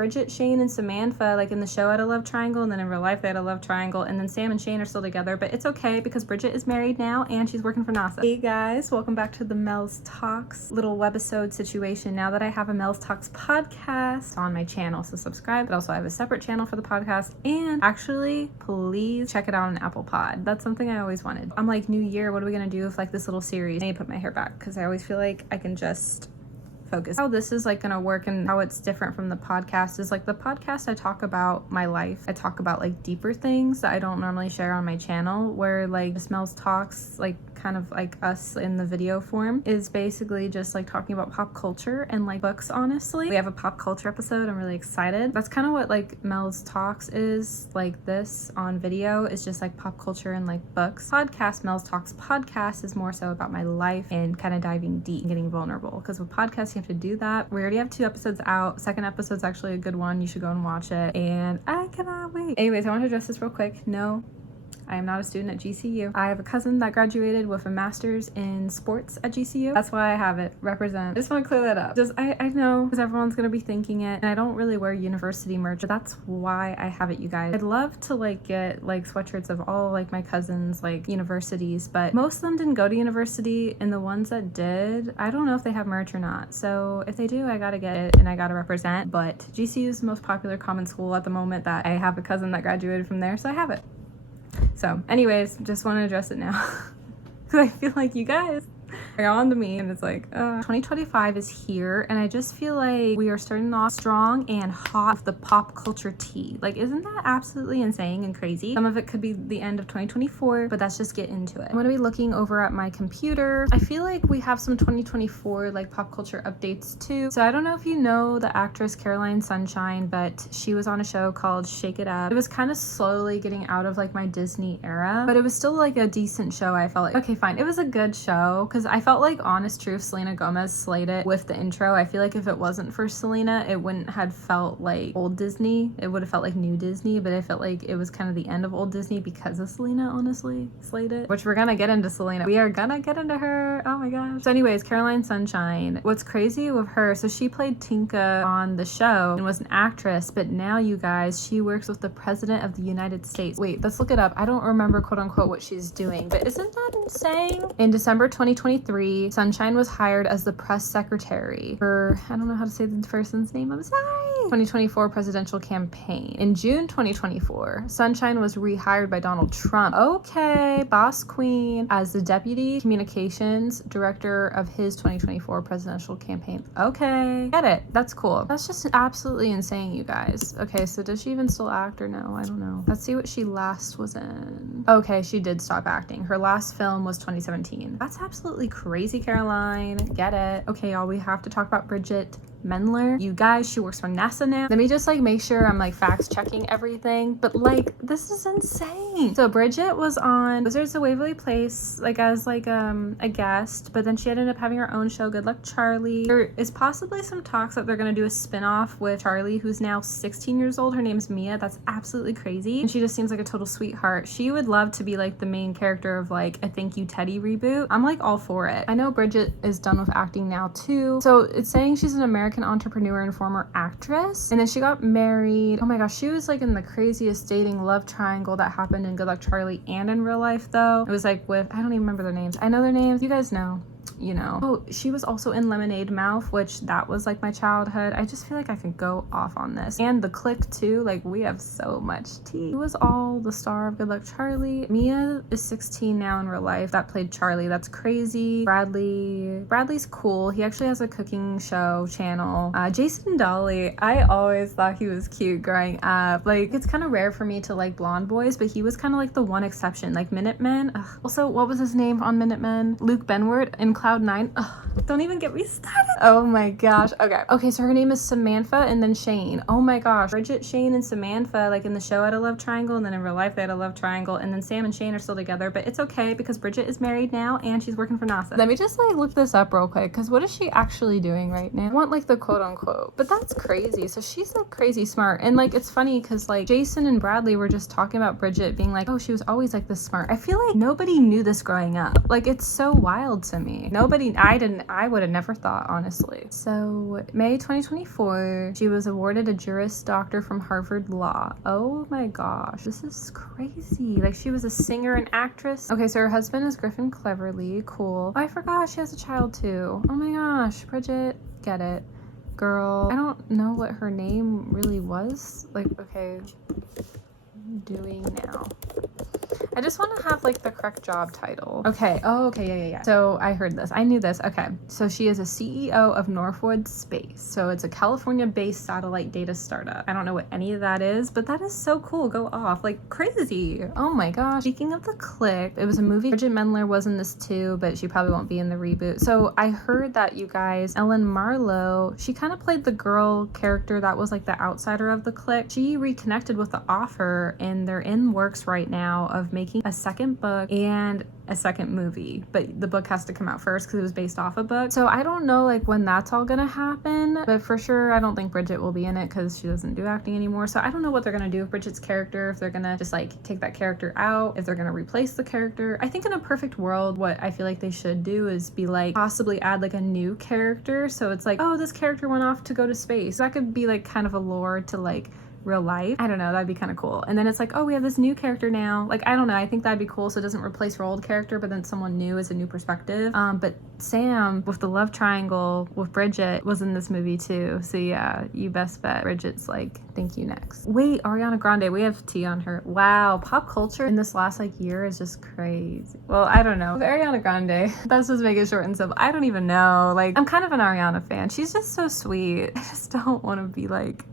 Bridget, Shane, and Samantha, like in the show, had a love triangle, and then in real life they had a love triangle, and then Sam and Shane are still together, but it's okay because Bridget is married now and she's working for NASA. Hey guys, welcome back to the Mels Talks little webisode situation. Now that I have a Mels Talks podcast on my channel, so subscribe, but also I have a separate channel for the podcast, and actually please check it out on Apple Pod. That's something I always wanted. I'm like, new year, what are we gonna do with like this little series? I need to put my hair back because I always feel like I can just focus. How this is like gonna work and how it's different from the podcast is like the podcast I talk about my life. I talk about like deeper things that I don't normally share on my channel, where like the Mels Talks, like kind of like us in the video form, is basically just like talking about pop culture and like books. Honestly, we have a pop culture episode. I'm really excited. That's kind of what like Mels Talks is. Like this on video is just like pop culture and like books. Podcast, Mels Talks podcast, is more so about my life and kind of diving deep and getting vulnerable, because with podcasts you have to do that. We already have 2 episodes out. Second episode's actually a good one. You should go and watch it, and I cannot wait. Anyways, I want to address this real quick. No, I am not a student at GCU. I have a cousin that graduated with a master's in sports at GCU. That's why I have it. Represent. I just want to clear that up. I know because everyone's going to be thinking it, and I don't really wear university merch, but that's why I have it, you guys. I'd love to like get like sweatshirts of all like my cousins like universities, but most of them didn't go to university, and the ones that did, I don't know if they have merch or not. So if they do, I gotta get it and I gotta represent. But GCU is the most popular common school at the moment that I have a cousin that graduated from there, so I have it. So anyways, just want to address it now because I feel like you guys are on to me, and it's like 2025 is here, and I just feel like we are starting off strong and hot with the pop culture tea. Like, isn't that absolutely insane and crazy? Some of it could be the end of 2024, but let's just get into it. I'm gonna be looking over at my computer. I feel like we have some 2024 like pop culture updates too. So I don't know if you know the actress Caroline Sunshine, but she was on a show called Shake It Up. It was kind of slowly getting out of like my Disney era, but it was still like a decent show. I felt like, okay, fine, it was a good show, because I felt like, honest truth, Selena Gomez slayed it with the intro. I feel like if it wasn't for Selena, it wouldn't have felt like old Disney. It would have felt like new Disney, but I felt like it was kind of the end of old Disney because of Selena, honestly, slayed it. Which we're gonna get into Selena. We are gonna get into her. Oh my gosh. So anyways, Caroline Sunshine. What's crazy with her, so she played Tinka on the show and was an actress, but now you guys, she works with the President of the United States. Wait, let's look it up. I don't remember quote unquote what she's doing, but isn't that insane? In December 2023, Sunshine was hired as the press secretary for, I don't know how to say the person's name, I'm sorry, 2024 presidential campaign. In June 2024, Sunshine was rehired by Donald Trump, okay, boss queen, as the deputy communications director of his 2024 presidential campaign. Okay, get it. That's cool. That's just absolutely insane, you guys. Okay, so does she even still act or no? I don't know. Let's see what she last was in. Okay, she did stop acting. Her last film was 2017. That's absolutely crazy, Caroline. Get it. Okay, y'all, we have to talk about Bridget Mendler. You guys, she works for NASA now. Let me just like make sure I'm like facts checking everything, but like this is insane. So Bridget was on Wizards of Waverly Place like as like a guest, but then she ended up having her own show, Good Luck Charlie. There is possibly some talks that they're gonna do a spin-off with Charlie, who's now 16 years old. Her name's Mia. That's absolutely crazy, and she just seems like a total sweetheart. She would love to be like the main character of like a Thank You Teddy reboot. I'm like all for it. I know Bridget is done with acting now too, so it's saying she's an American entrepreneur and former actress, and then she got married. Oh my gosh, she was like in the craziest dating love triangle that happened in Good Luck Charlie and in real life though. It was like with, I don't even remember their names. I know their names, you guys know, you know. Oh, she was also in Lemonade Mouth, which that was like my childhood. I just feel like I could go off on this. And The Click too, like we have so much tea. Who was all the star of Good Luck Charlie? Mia is 16 now in real life that played Charlie. That's crazy. Bradley's cool. He actually has a cooking show channel. Jason Dolly, I always thought he was cute growing up. Like, it's kind of rare for me to like blonde boys, but he was kind of like the one exception. Like Minutemen. Ugh. Also, what was his name on Minutemen? Luke Benward in Cloud9. Ugh, don't even get me started. Oh my gosh. Okay, so her name is Samantha and then Shane. Oh my gosh. Bridget, Shane, and Samantha, like in the show, had a love triangle, and then in real life they had a love triangle, and then Sam and Shane are still together, but it's okay because Bridget is married now and she's working for NASA. Let me just like look this up real quick, because what is she actually doing right now? I want like the quote unquote, but that's crazy. So she's like crazy smart, and like it's funny because like Jason and Bradley were just talking about Bridget being like, oh, she was always like this smart. I feel like nobody knew this growing up. Like, it's so wild to me. Nobody, I would have never thought, honestly. So May 2024, she was awarded a Juris Doctor from Harvard Law. Oh my gosh, this is crazy. Like, she was a singer and actress. Okay, so her husband is Griffin Cleverly. Cool. Oh, I forgot she has a child too. Oh my gosh, Bridget, get it. Girl, I don't know what her name really was. Like, okay, doing now. I just want to have like the correct job title. Okay. Oh, okay. Yeah. So I heard this. I knew this. Okay. So she is a CEO of Northwood Space. So it's a California-based satellite data startup. I don't know what any of that is, but that is so cool. Go off. Like, crazy. Oh my gosh. Speaking of The Click, it was a movie. Bridget Mendler was in this too, but she probably won't be in the reboot. So I heard that, you guys, Ellen Marlowe, she kind of played the girl character that was like the outsider of The Click. She reconnected with the author, and they're in works right now of making a second book and a second movie, but the book has to come out first because it was based off a book. So I don't know like when that's all gonna happen, but for sure I don't think Bridget will be in it because she doesn't do acting anymore. So I don't know what they're gonna do with Bridget's character, if they're gonna just like take that character out, if they're gonna replace the character. I think in a perfect world, what I feel like they should do is be like possibly add like a new character. So it's like, oh, this character went off to go to space. That could be like kind of a lore to like real life. I don't know, that'd be kind of cool. And then it's like, oh, we have this new character now. Like, I don't know, I think that'd be cool, so it doesn't replace her old character, but then someone new is a new perspective. But Sam with the love triangle with Bridget was in this movie too. So yeah, you best bet Bridget's like, thank you next. Wait, Ariana Grande, we have tea on her. Wow, pop culture in this last like year is just crazy. Well, I don't know. With Ariana Grande, that's just make it short and simple. I don't even know. Like, I'm kind of an Ariana fan. She's just so sweet. I just don't want to be like,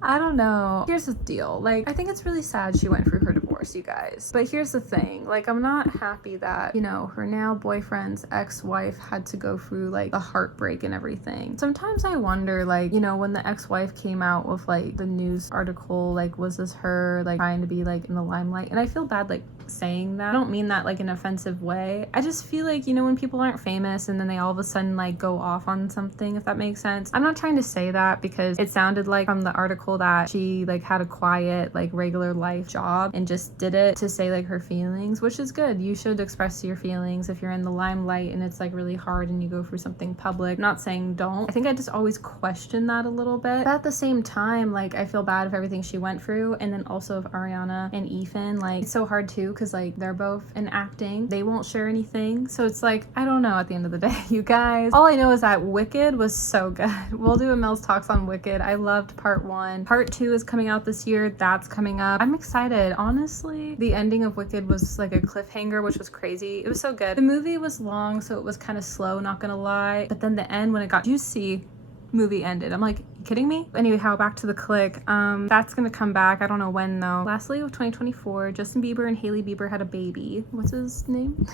I don't know. Here's the deal. Like, I think it's really sad she went through her divorce, you guys. But here's the thing. Like, I'm not happy that, you know, her now boyfriend's ex-wife had to go through, like, the heartbreak and everything. Sometimes I wonder, like, you know, when the ex-wife came out with, like, the news article, like, was this her, like, trying to be, like, in the limelight? And I feel bad, like, saying that. I don't mean that, like, in an offensive way. I just feel like, you know, when people aren't famous and then they all of a sudden, like, go off on something, if that makes sense. I'm not trying to say that because it sounded like from the article that she like had a quiet like regular life job and just did it to say like her feelings, which is good. You should express your feelings if you're in the limelight and it's like really hard and you go through something public. I'm not saying don't. I think I just always question that a little bit, but at the same time, like, I feel bad of everything she went through. And then also of Ariana and Ethan, like, it's so hard too because like they're both in acting, they won't share anything, so it's like, I don't know. At the end of the day, you guys, all I know is that Wicked was so good. We'll do a Mels Talks on Wicked. I loved part 1. Part 2 is coming out this year. That's coming up. I'm excited. Honestly, the ending of Wicked was like a cliffhanger, which was crazy. It was so good. The movie was long, so it was kind of slow, not gonna lie, but then the end, when it got juicy, movie ended. I'm like, you kidding me? Anyway, how back to The Click. That's gonna come back. I don't know when though. Lastly, of 2024, Justin Bieber and Hailey Bieber had a baby. What's his name?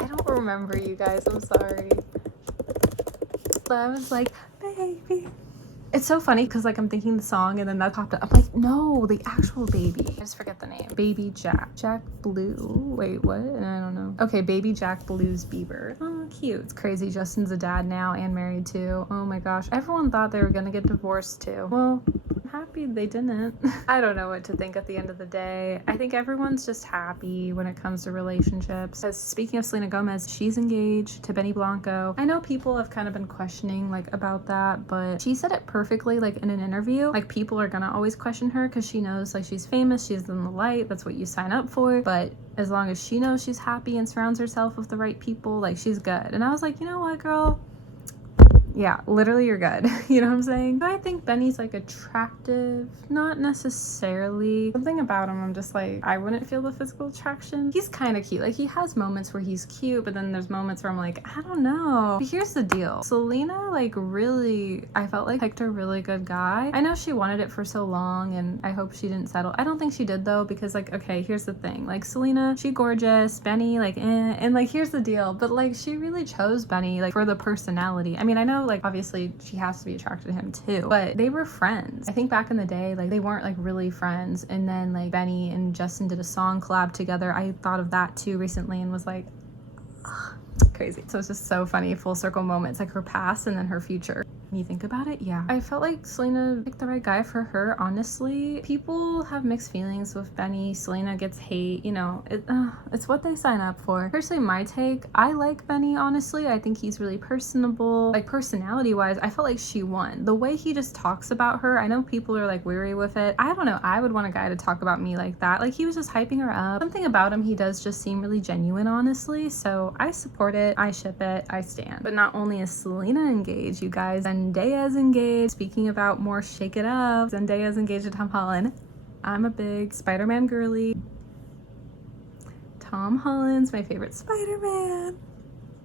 I don't remember, you guys. I'm sorry. But I was like, baby. It's so funny because like I'm thinking the song and then that popped up. I'm like, no, the actual baby. I just forget the name. Baby Jack. Jack Blue. Wait, what? I don't know. Okay, Baby Jack Blue's Bieber. Oh, cute. It's crazy. Justin's a dad now and married too. Oh my gosh. Everyone thought they were gonna get divorced too. Well, I'm happy they didn't. I don't know what to think at the end of the day. I think everyone's just happy when it comes to relationships. Because speaking of Selena Gomez, she's engaged to Benny Blanco. I know people have kind of been questioning like about that, but she said it perfectly like in an interview. Like, people are gonna always question her because she knows like she's famous, she's in the light, that's what you sign up for. But as long as she knows she's happy and surrounds herself with the right people, like, she's good. And I was like, you know what, girl? Yeah, literally, you're good. You know what I'm saying? Do I think Benny's like attractive? Not necessarily. Something about him, I'm just like, I wouldn't feel the physical attraction. He's kind of cute. Like, he has moments where he's cute, but then there's moments where I'm like, I don't know. But here's the deal. Selena, like, really, I felt like picked a really good guy. I know she wanted it for so long, and I hope she didn't settle. I don't think she did though, because like, okay, here's the thing. Like, Selena, she gorgeous. Benny, like, eh. And like, here's the deal. But like, she really chose Benny like for the personality. I mean, I know like obviously she has to be attracted to him too, but they were friends. I think back in the day, like, they weren't like really friends, and then like Benny and Justin did a song collab together. I thought of that too recently and was like, ugh, crazy. So it's just so funny, full circle moments, like her past and then her future. When you think about it, yeah. I felt like Selena picked the right guy for her, honestly. People have mixed feelings with Benny. Selena gets hate, you know, it's what they sign up for. Personally, my take, I like Benny, honestly. I think he's really personable. Like, personality-wise, I felt like she won. The way he just talks about her, I know people are like weary with it. I don't know, I would want a guy to talk about me like that. Like, he was just hyping her up. Something about him, he does just seem really genuine, honestly. So I support it, I ship it, I stand. But not only is Selena engaged, you guys, Zendaya's engaged. Speaking about more shake it up, Zendaya's engaged to Tom Holland. I'm a big Spider-Man girly. Tom Holland's my favorite Spider-Man.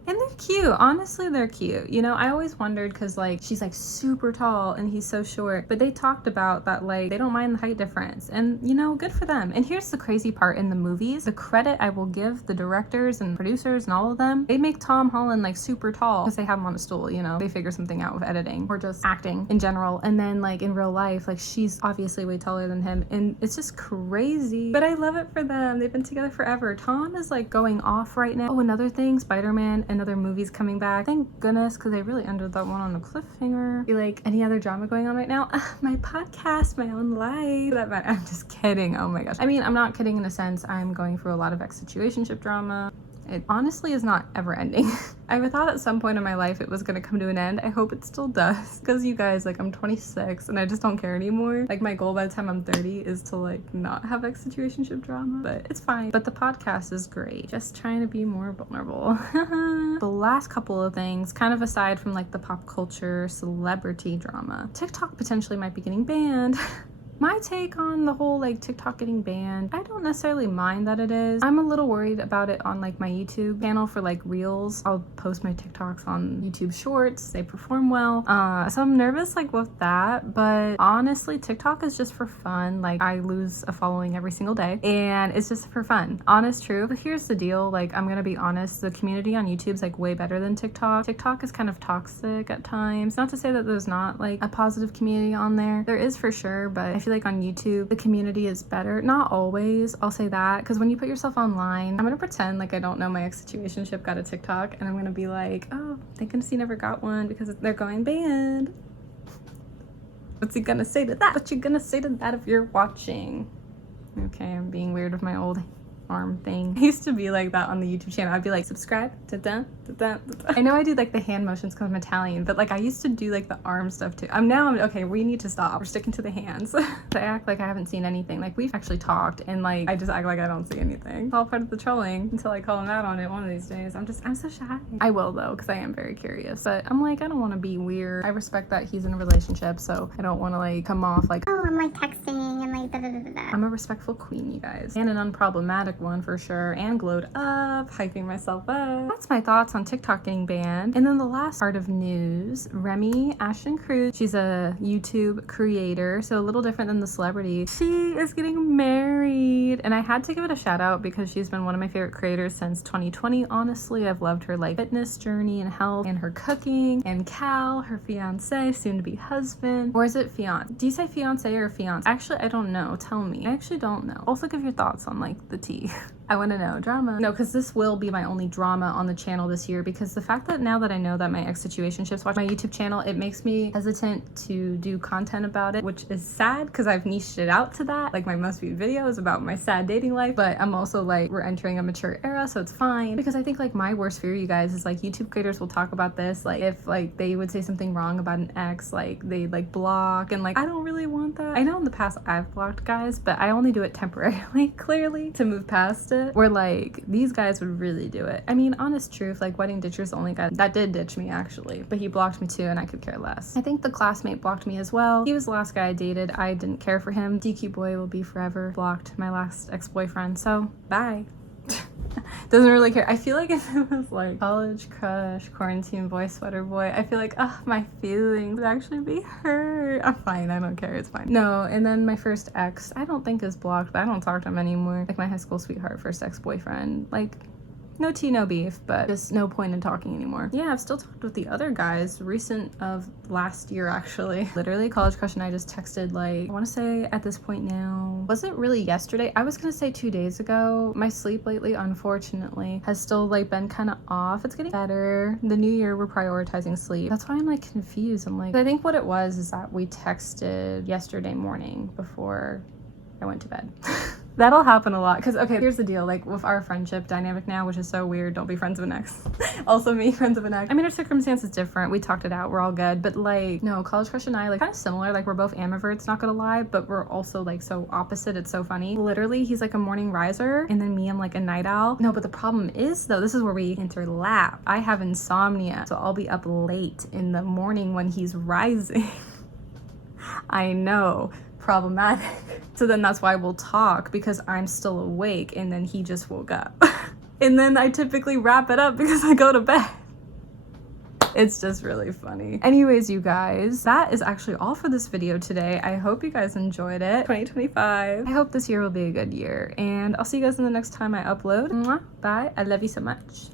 And they're cute. Honestly, they're cute. You know, I always wondered because, like, she's, like, super tall and he's so short. But they talked about that, like, they don't mind the height difference. And, you know, good for them. And here's the crazy part in the movies. The credit I will give the directors and producers and all of them. They make Tom Holland, like, super tall because they have him on a stool, you know? They figure something out with editing or just acting in general. And then, like, in real life, like, she's obviously way taller than him. And it's just crazy. But I love it for them. They've been together forever. Tom is, like, going off right now. Oh, another thing, Spider-Man and other movies coming back. Thank goodness, because they really ended that one on a cliffhanger. Be like, any other drama going on right now? My podcast, my own life. I'm just kidding. Oh my gosh. I mean, I'm not kidding in a sense. I'm going through a lot of ex-situationship drama. It honestly is not ever ending. I thought at some point in my life it was gonna come to an end. I hope it still does. Because you guys, like, I'm 26 and I just don't care anymore. Like, my goal by the time I'm 30 is to, like, not have ex-situationship drama. But it's fine. But the podcast is great. Just trying to be more vulnerable. The last couple of things, kind of aside from, like, the pop culture celebrity drama, TikTok potentially might be getting banned. My take on the whole, like, TikTok getting banned, I don't necessarily mind that it is. I'm a little worried about it on, like, my YouTube channel for, like, reels. I'll post my TikToks on YouTube shorts. They perform well. So I'm nervous, like, with that. But honestly, TikTok is just for fun. Like, I lose a following every single day. And it's just for fun. Honest truth. But here's the deal. Like, I'm gonna be honest. The community on YouTube's, like, way better than TikTok. TikTok is kind of toxic at times. Not to say that there's not, like, a positive community on there. There is for sure, but I feel like on YouTube the community is better. Not always, I'll say that, because when you put yourself online, I'm gonna pretend like I don't know my ex-situationship got a TikTok, and I'm gonna be like, oh, thank goodness he never got one because they're going banned. What's he gonna say to that? What you gonna say to that if you're watching? Okay, I'm being weird with my old arm thing. I used to be like that on the YouTube channel. I'd be like, subscribe, da-da, da-da, da-da. I know I do like the hand motions because I'm Italian, but like I used to do like the arm stuff too. Okay, we need to stop. We're sticking to the hands. I act like I haven't seen anything. Like, we've actually talked and like I just act like I don't see anything. It's all part of the trolling until I call him out on it one of these days. I'm so shy. I will though, because I am very curious, but I'm like, I don't want to be weird. I respect that he's in a relationship, so I don't want to like come off like, oh, I'm like texting and like da-da-da-da-da. I'm a respectful queen, you guys, and an unproblematic one for sure, and glowed up, hyping myself up. That's my thoughts on TikTok getting banned. And then the last part of news, Remy Ashton Cruz, she's a YouTube creator, so a little different than the celebrity. She is getting married, and I had to give it a shout out because she's been one of my favorite creators since 2020. Honestly, I've loved her like fitness journey and health and her cooking, and Cal, her fiance, soon to be husband, or is it fiance? Do you say fiance or fiance? Actually, I don't know. Tell me. I actually don't know. Also give your thoughts on like the tea. I want to know. Drama. No, because this will be my only drama on the channel this year, because the fact that now that I know that my ex-situationships watch my YouTube channel, it makes me hesitant to do content about it, which is sad because I've niched it out to that. Like, my most viewed video is about my sad dating life, but I'm also like, we're entering a mature era, so it's fine. Because I think like my worst fear, you guys, is like YouTube creators will talk about this, like if like they would say something wrong about an ex, like they like block, and like I don't really want that. I know in the past I've blocked guys, but I only do it temporarily, clearly, to move past it. Where like these guys would really do it. I mean, honest truth, like Wedding Ditcher's the only guy that did ditch me actually, but he blocked me too and I could care less. I think the classmate blocked me as well. He was the last guy I dated. I didn't care for him. DQ boy will be forever. Blocked my last ex-boyfriend, so bye. Doesn't really care. I feel like if it was like college crush, quarantine boy, sweater boy, I feel like, oh, my feelings would actually be hurt. I'm fine. I don't care. It's fine. No, and then my first ex, I don't think is blocked, but I don't talk to him anymore. Like my high school sweetheart, first ex-boyfriend. Like, No tea, no beef, but just no point in talking anymore. Yeah, I've still talked with the other guys, recent of last year actually. Literally, College Crush and I just texted like, I want to say at this point now, was it really yesterday? I was gonna say 2 days ago. My sleep lately, unfortunately, has still like been kind of off. It's getting better. The new year, we're prioritizing sleep. That's why I'm like confused. I'm like, I think what it was is that we texted yesterday morning before I went to bed. That'll happen a lot because, okay, here's the deal, like with our friendship dynamic now, which is so weird, don't be friends of an ex. Also me, friends of an ex. I mean, our circumstance is different, we talked it out, we're all good, but like, no, College Crush and I, like, kind of similar, like we're both ambiverts, not gonna lie, but we're also like so opposite, it's so funny. Literally, he's like a morning riser, and then me, I'm like a night owl. No, but the problem is though, this is where we interlap. I have insomnia, so I'll be up late in the morning when he's rising. I know, problematic. So then that's why we'll talk, because I'm still awake and then he just woke up. And then I typically wrap it up because I go to bed. It's just really funny. Anyways, you guys, that is actually all for this video today. I hope you guys enjoyed it. 2025. I hope this year will be a good year, and I'll see you guys in the next time I upload. Mwah. Bye. I love you so much.